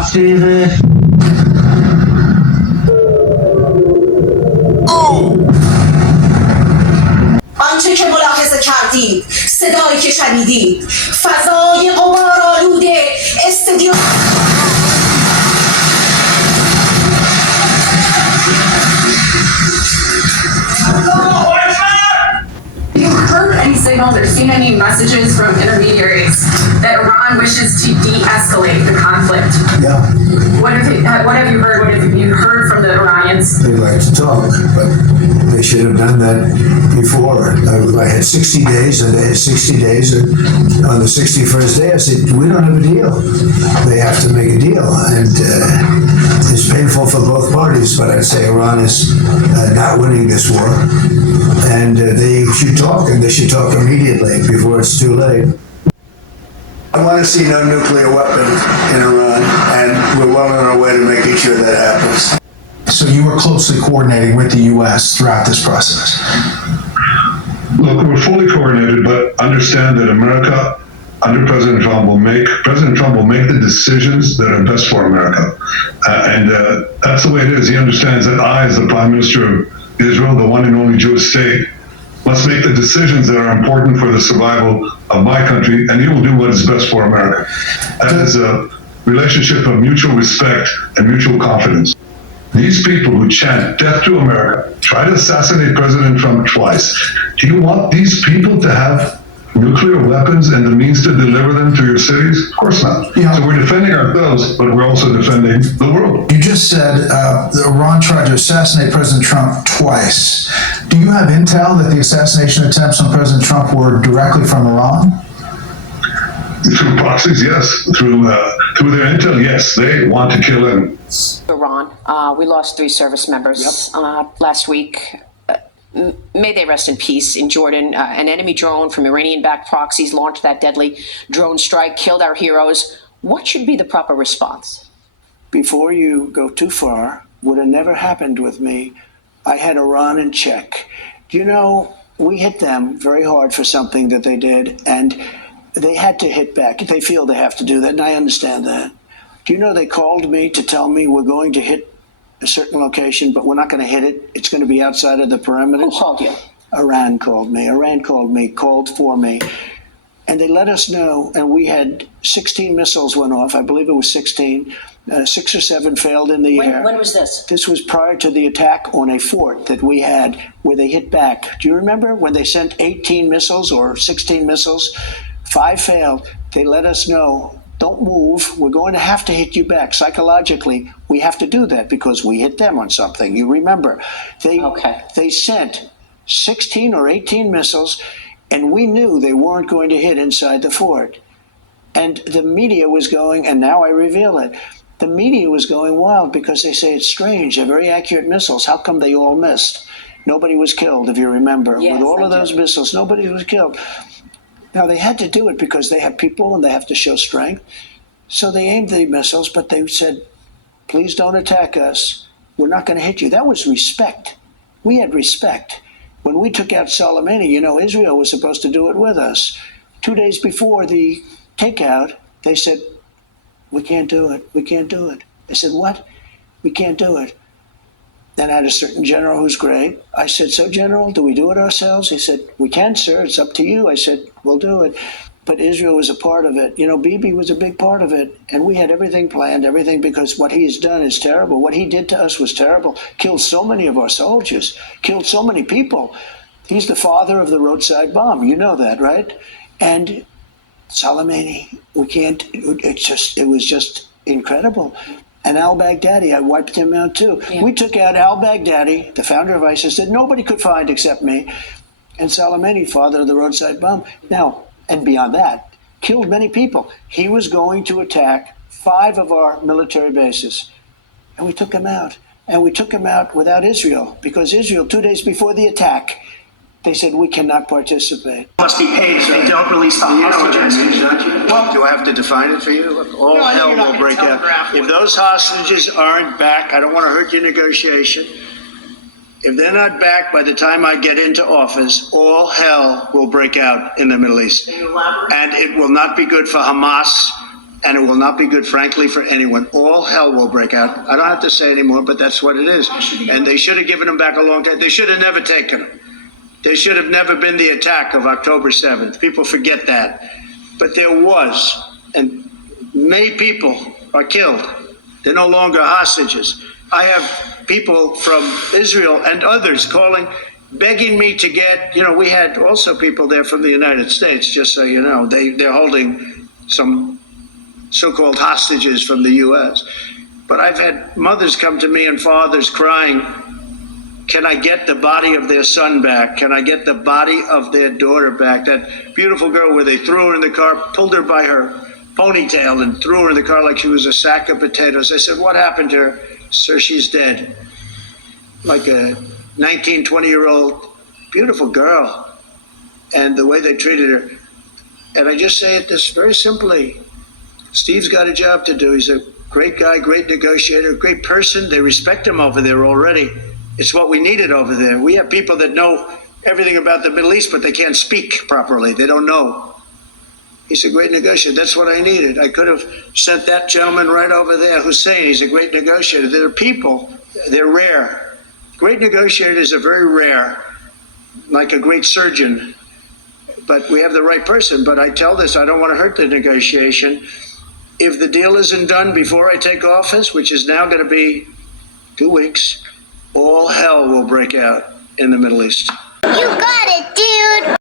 دقیقه آنچه که ملاحظه کردید، صدایی که شنیدید، فضای غبارآلوده استادیوم. Have you heard any signals or seen any messages from intermediaries that Iran wishes to de-escalate the conflict? Yeah, What have you heard? What have you heard from the Iranians? they like to talk, but they should have done that before. I had 60 days, and they had 60 days. And on the 61st day, I said, we don't have a deal. They have to make a deal. And it's painful for both parties, but I'd say Iran is not winning this war. And they should talk, and they should talk immediately before it's too late. I want to see no nuclear weapon in Iran, and we're well on our way to making sure that happens. So you were closely coordinating with the U.S. throughout this process? Look, we're fully coordinated, but understand that America, under President Trump will make the decisions that are best for America. And that's the way it is. He understands that I, as the Prime Minister of Israel, the one and only Jewish state, must make the decisions that are important for the survival of my country, and he will do what is best for America. That is a relationship of mutual respect and mutual confidence. These people who chant death to America, try to assassinate President Trump twice. Do you want these people to have nuclear weapons and the means to deliver them to your cities? Of course not. Yeah. So we're defending ourselves, but we're also defending the world. You just said Iran tried to assassinate President Trump twice. Do you have intel that the assassination attempts on President Trump were directly from Iran? Through proxies, yes. Through their intel, yes. They want to kill him. Iran. We lost 3 service members last week. May they rest in peace. In Jordan, an enemy drone from Iranian-backed proxies launched that deadly drone strike, killed our heroes. What should be the proper response? Before you go too far, would have never happened with me. I had Iran in check. You know, we hit them very hard for something that they did, and they had to hit back. They feel they have to do that, and I understand that. Do you know they called me to tell me we're going to hit a certain location, but we're not going to hit it. It's going to be outside of the perimeters. Who called you? Iran called me. Iran called for me. And they let us know, and we had 16 missiles went off. I believe it was 16. 6 or 7 failed in the air. When was this? This was prior to the attack on a fort that we had where they hit back. Do you remember when they sent 18 missiles or 16 missiles? 5 failed. They let us know, don't move. We're going to have to hit you back. Psychologically, we have to do that because we hit them on something. You remember. They sent 16 or 18 missiles, and we knew they weren't going to hit inside the fort. And the media was going, and now I reveal it, the media was going wild because they say it's strange. They're very accurate missiles. How come they all missed? Nobody was killed, if you remember. Yes, with all of those missiles, nobody was killed. Now, they had to do it because they have people and they have to show strength. So they aimed the missiles, but they said, please don't attack us. We're not going to hit you. That was respect. We had respect. When we took out Soleimani, you know, Israel was supposed to do it with us. 2 days before the takeout, they said, we can't do it. We can't do it. I said, what? We can't do it. Then I had a certain general who's great. I said, so General, do we do it ourselves? He said, we can, sir. It's up to you. I said, we'll do it. But Israel was a part of it. You know, Bibi was a big part of it. And we had everything planned, everything, because what he has done is terrible. What he did to us was terrible. Killed so many of our soldiers. Killed so many people. He's the father of the roadside bomb. You know that, right? And Soleimani, we can't, it was just incredible. And al-Baghdadi, I wiped him out too. Yeah. We took out al-Baghdadi, the founder of ISIS, that nobody could find except me, and Soleimani, father of the roadside bomb. Now, and beyond that, killed many people. He was going to attack 5 of our military bases, and we took him out. And we took him out without Israel, because Israel, 2 days before the attack, they said we cannot participate. Must be paid if they don't release the hostages. Well, do I have to define it for you? Look, all hell will break out. If those hostages aren't back, I don't want to hurt your negotiation. If they're not back by the time I get into office, all hell will break out in the Middle East. And it will not be good for Hamas and it will not be good, frankly, for anyone. All hell will break out. I don't have to say anymore, but that's what it is. And they should have given them back a long time. They should have never taken them. There should have never been the attack of October 7th. People forget that. But there was, and many people are killed. They're no longer hostages. I have people from Israel and others calling, begging me to get, we had also people there from the United States, just so you know. They're holding some so-called hostages from the U.S. But I've had mothers come to me and fathers crying, can I get the body of their son back? Can I get the body of their daughter back? That beautiful girl where they threw her in the car, pulled her by her ponytail and threw her in the car like she was a sack of potatoes. I said, what happened to her? Sir, she's dead. Like a 19, 20-year-old beautiful girl. And the way they treated her. And I just say it this very simply. Steve's got a job to do. He's a great guy, great negotiator, great person. They respect him over there already. It's what we needed over there. We have people that know everything about the Middle East, but they can't speak properly. They don't know. He's a great negotiator. That's what I needed. I could have sent that gentleman right over there, Hussein. He's a great negotiator. There are people, they're rare. Great negotiators are very rare, like a great surgeon. But we have the right person. But I tell this, I don't want to hurt the negotiation. If the deal isn't done before I take office, which is now going to be 2 weeks, all hell will break out in the Middle East.